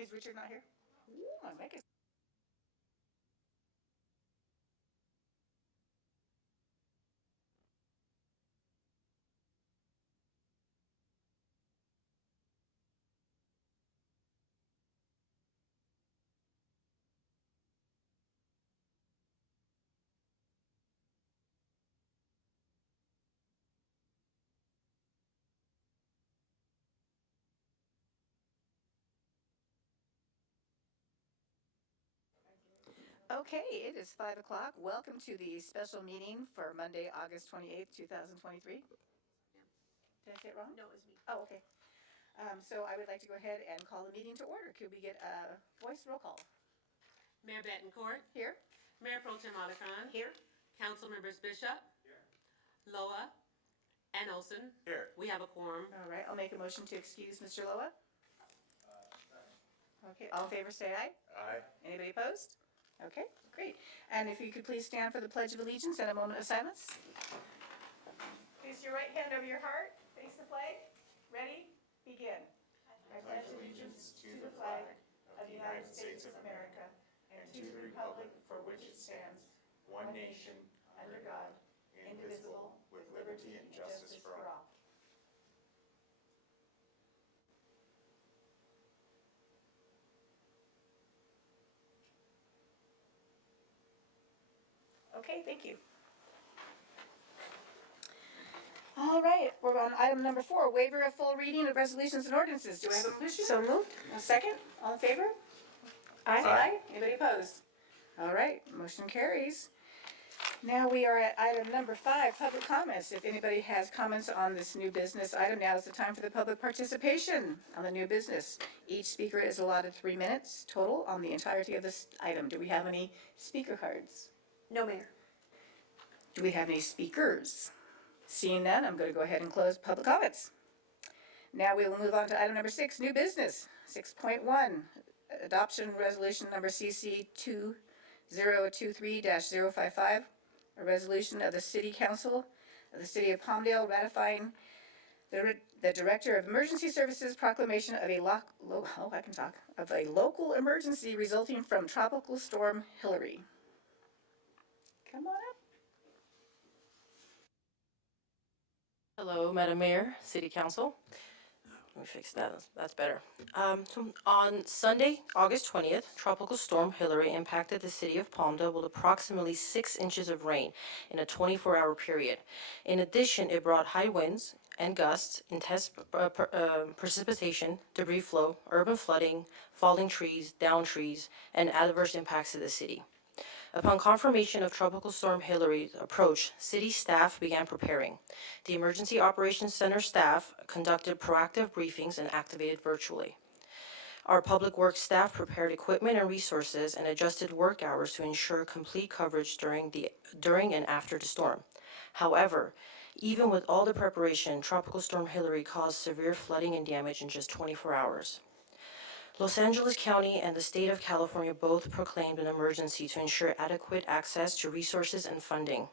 Is Richard not here? Ooh, I make it. Okay, it is 5 o'clock. Welcome to the special meeting for Monday, August 28th, 2023. Did I say it wrong? No, it was me. Oh, okay. So I would like to go ahead and call the meeting to order. Could we get a voice roll call? Mayor Betancourt, Here? Mayor Pro Tem Alarcon, Here? Council Members Bishop, Loa, and Olson. Here. We have a quorum. All right, I'll make a motion to excuse Mr. Loa. Okay, all in favor say aye. Aye. Anybody opposed? Okay, great. And if you could please stand for the Pledge of Allegiance and a moment of silence. Place your right hand over your heart, face the flag. Ready? Begin. I pledge allegiance to the flag of the United States of America and to the republic for which it stands, one nation, under God, indivisible, with liberty and justice for all. Okay, thank you. All right, we're on item number 4, waiver of full reading of resolutions and ordinances. Do I have a motion? So moved. A second? All in favor? Aye. Aye. Anybody opposed? All right, motion carries. Now we are at item number 5, public comments. If anybody has comments on this new business item, now is the time for the public participation on the new business. Each speaker is allotted 3 minutes total on the entirety of this item. Do we have any speaker cards? No, Mayor. Do we have any speakers? Seeing none, I'm going to go ahead and close public comments. Now we will move on to item number 6, new business. 6.1, adoption resolution number CC 2023-055, a resolution of the City Council of the City of Palmdale ratifying the Director of Emergency Services proclamation of a local emergency resulting from Tropical Storm Hillary. Come on up. Hello, Madam Mayor, City Council. Let me fix that, that's better. So on Sunday, August 20th, Tropical Storm Hillary impacted the city of Palmdale with approximately 6 inches of rain in a 24-hour period. In addition, it brought high winds and gusts, intense precipitation, debris flow, urban flooding, falling trees, downed trees, and adverse impacts to the city. Upon confirmation of Tropical Storm Hillary's approach, city staff began preparing. The Emergency Operations Center staff conducted proactive briefings and activated virtually. Our public works staff prepared equipment and resources and adjusted work hours to ensure complete coverage during and after the storm. However, even with all the preparation, Tropical Storm Hillary caused severe flooding and damage in just 24 hours. Los Angeles County and the state of California both proclaimed an emergency to ensure adequate access to resources and funding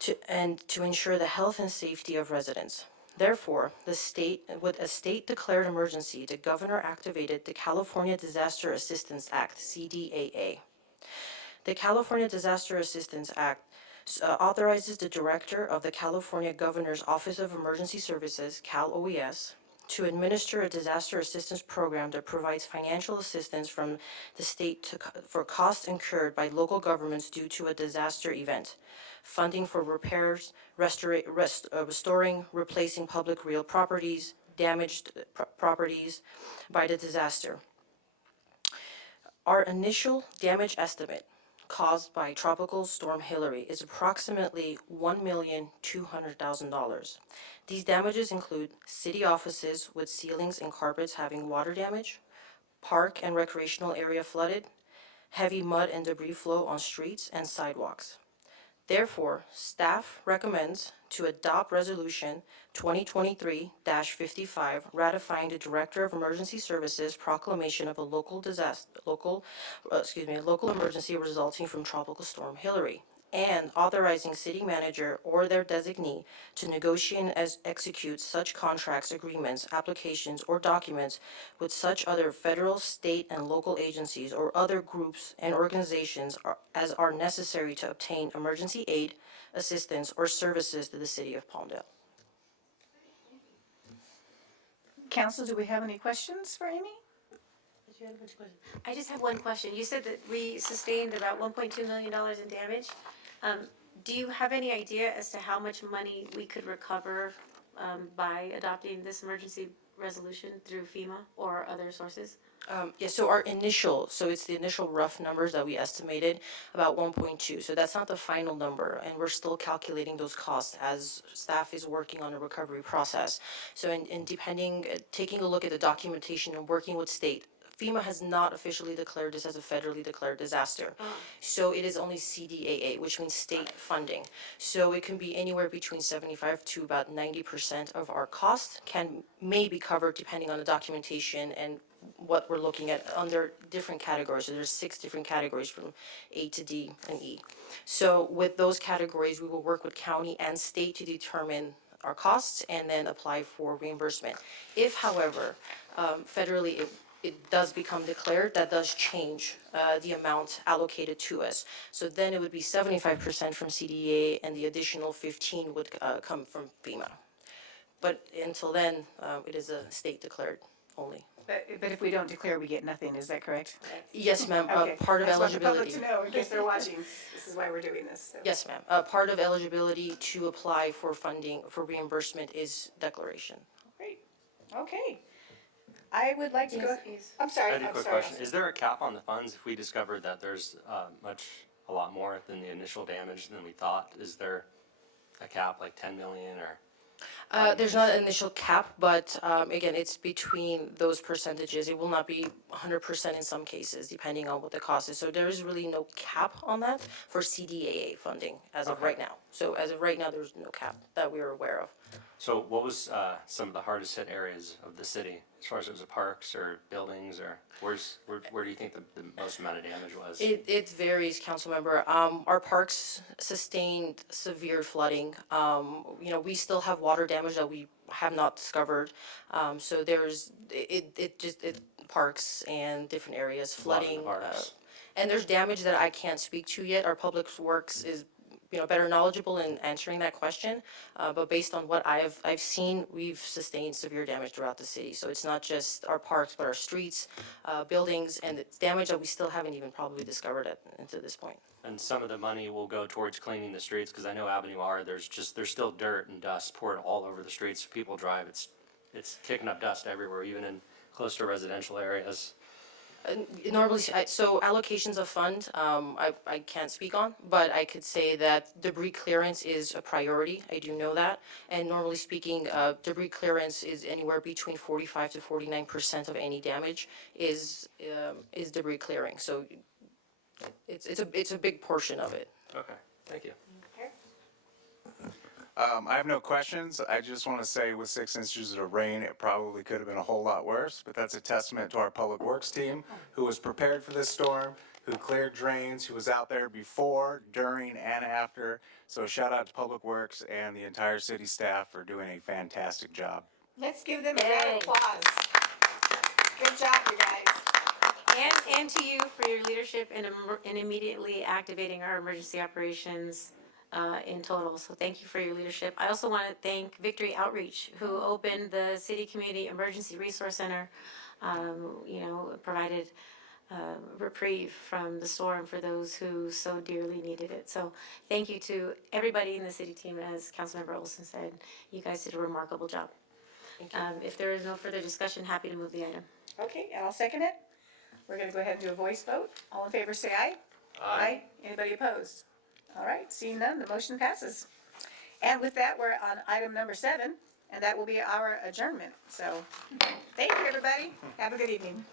to ensure the health and safety of residents. Therefore, with a state-declared emergency, the governor activated the California Disaster Assistance Act, CDAA. The California Disaster Assistance Act authorizes the director of the California Governor's Office of Emergency Services, CalOES, to administer a disaster assistance program that provides financial assistance from the state for costs incurred by local governments due to a disaster event, funding for repairs, restoring, replacing public real properties, damaged properties by the disaster. Our initial damage estimate caused by Tropical Storm Hillary is approximately $1,200,000. These damages include city offices with ceilings and carpets having water damage, park and recreational area flooded, heavy mud and debris flow on streets and sidewalks. Therefore, staff recommends to adopt Resolution 2023-55 ratifying the Director of Emergency Services proclamation of a local emergency resulting from Tropical Storm Hillary, and authorizing city manager or their designee to negotiate and execute such contracts, agreements, applications, or documents with such other federal, state, and local agencies or other groups and organizations as are necessary to obtain emergency aid, assistance, or services to the city of Palmdale. Council, do we have any questions for Amy? I just have one question. You said that we sustained about $1.2 million in damage. Do you have any idea as to how much money we could recover by adopting this emergency resolution through FEMA or other sources? Yeah, so it's the initial rough numbers that we estimated, about 1.2. So that's not the final number, and we're still calculating those costs as staff is working on a recovery process. So taking a look at the documentation and working with state, FEMA has not officially declared this as a federally declared disaster. So it is only CDAA, which means state funding. So it can be anywhere between 75 to about 90% of our cost may be covered depending on the documentation and what we're looking at under different categories. So there's 6 different categories from A to D and E. So with those categories, we will work with county and state to determine our costs and then apply for reimbursement. If, however, federally it does become declared, that does change the amount allocated to us. So then it would be 75% from CDA and the additional 15 would come from FEMA. But until then, it is a state declared only. But if we don't declare, we get nothing, is that correct? Yes, ma'am, Okay. part of I just want the eligibility. public to know, in case they're watching, this is why we're doing this. So. Yes, ma'am, part of eligibility to apply for funding, for reimbursement is declaration. Great, okay. I would like to go, I'm sorry, I had a I'm quick sorry. question. Is there a cap on the funds if we discovered that there's a lot more than the initial damage than we thought? Is there a cap, like 10 million or? There's not an initial cap, but again, it's between those percentages. It will not be 100% in some cases, depending on what the cost is. So there is really no cap on that for CDAA funding as of right now. So as of right now, there's no cap that we are aware of. So what was some of the hardest hit areas of the city, as far as it was the parks or buildings, or where do you think the most amount of damage was? It varies, council member. Our parks sustained severe flooding. We still have water damage that we have not discovered. So there's parks and different areas flooding. parks. And there's damage that I can't speak to yet. Our public works is better knowledgeable in answering that question. But based on what I've seen, we've sustained severe damage throughout the city. So it's not just our parks, but our streets, buildings, and it's damage that we still haven't even probably discovered into this point. And some of the money will go towards cleaning the streets, because I know Avenue R, there's still dirt and dust poured all over the streets. People drive, it's kicking up dust everywhere, even in close to residential areas. Normally, so allocations of fund, I can't speak on, but I could say that debris clearance is a priority. I do know that. And normally speaking, debris clearance is anywhere between 45 to 49% of any damage is debris clearing. So it's a big portion of it. Okay, thank you. I have no questions. I just want to say with 6 inches of rain, it probably could have been a whole lot worse, but that's a testament to our public works team who was prepared for this storm, who cleared drains, who was out there before, during, and after. So shout out to Public Works and the entire city staff for doing a fantastic job. Let's give them a round of applause. Good job, you guys. And to you for your leadership in immediately activating our emergency operations in total. So thank you for your leadership. I also want to thank Victory Outreach, who opened the City Community Emergency Resource Center, provided reprieve from the storm for those who so dearly needed it. So thank you to everybody in the city team. As Councilmember Olson said, you guys did a remarkable job. If there is no further discussion, happy to move the item. Okay, and I'll second it. We're gonna go ahead and do a voice vote. All in favor, say aye. Aye. Anybody opposed? All right, seeing none, the motion passes. And with that, we're on item number 7, and that will be our adjournment. So, thank you, everybody. Have a good evening.